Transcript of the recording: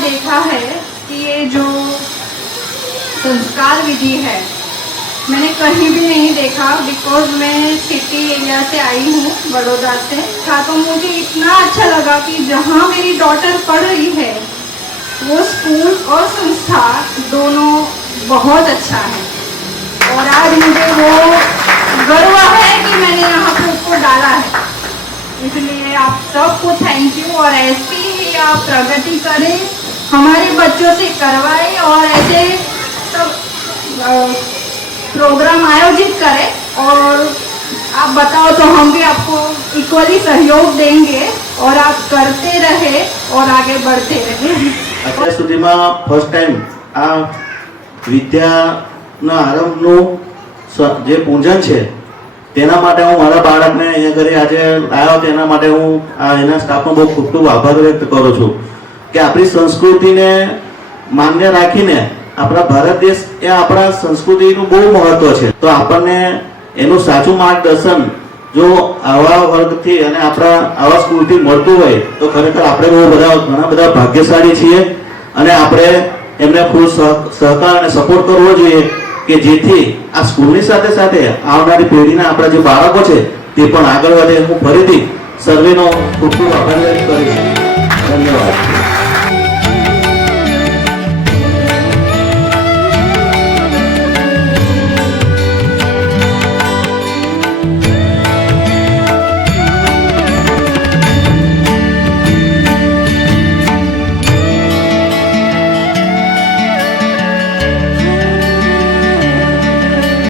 देखा है कि ये जो संस्कार विधि है मैंने कहीं भी नहीं देखा, बिकॉज मैं सिटी एरिया से आई हूँ, बड़ौदा से था। तो मुझे इतना अच्छा लगा कि जहाँ मेरी डॉटर पढ़ रही है वो स्कूल और संस्था दोनों बहुत अच्छा है। और आज मुझे वो गर्व है कि मैंने यहाँ पे उसको डाला है। इसलिए आप सबको थैंक यू। और ऐसी ही आप प्रगति करें, हमारे बच्चों से करवाएं और ऐसे सब प्रोग्राम आयोजित करें। और आप बताओ तो हम भी आपको इक्वली सहयोग देंगे और आप करते रहे और आगे बढ़ते रहे। અત્યાર સુધીમાં ફર્સ્ટ ટાઈમ આ વિદ્યાના આરંભનું જે પૂજન છે તેના માટે હું મારા બાળકને અહીંયા ઘરે આજે આવ્યો, તેના માટે હું એના સ્ટાફનો બહુ ખૂબ ખૂબ આભાર વ્યક્ત કરું છું કે આપણી સંસ્કૃતિને માન્ય રાખીને આપણા ભારત દેશ એ આપણા સંસ્કૃતિનું બહુ મહત્વ છે। તો આપણને એનું સાચું માર્ગદર્શન જો આવા વર્ગથી અને આપણા આવા સ્કૂલથી મળતું હોય તો ખરેખર આપણે બહુ બધા ઘણા બધા ભાગ્યશાળી છીએ અને આપણે એમને ફૂલ સહકાર અને સપોર્ટ કરવો જોઈએ કે જેથી આ સ્કૂલની સાથે સાથે આવનારી પેઢીના આપણા જે બાળકો છે તે પણ આગળ વધે। હું ફરીથી સર્વેનો ખૂબ ખૂબ આભાર વ્યક્ત કરીશ। ધન્યવાદ।